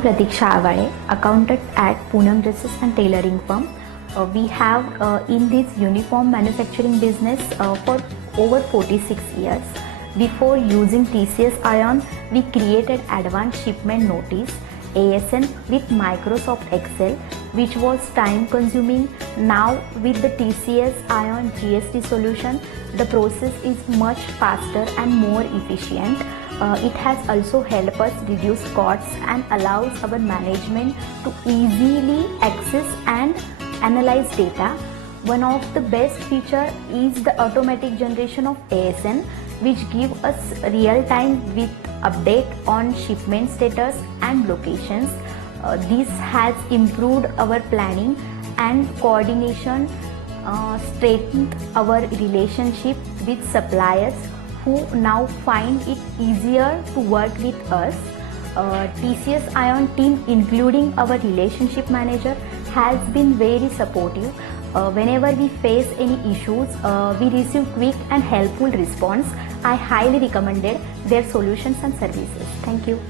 am Pratiksha Awale, accountant at Poonam Dresses Tailoring Firm. We have in this uniform manufacturing business for over 46 years. Before using TCS Ion, we created advanced shipment notice ASN with Microsoft Excel, which was time consuming. Now with the TCS Ion GST solution, the process is much faster and more efficient. It has also helped us reduce costs and allows our management to easily access and analyze data. One of the best features is the automatic generation of ASN, which gives us real time with update on shipment status and locations. This has improved our planning and coordination, strengthened our relationship with suppliers who now find it easier to work with us. TCS Ion team, including our relationship manager, has been very supportive. Whenever we face any issues, we receive quick and helpful response. I highly recommended their solutions and services. Thank you.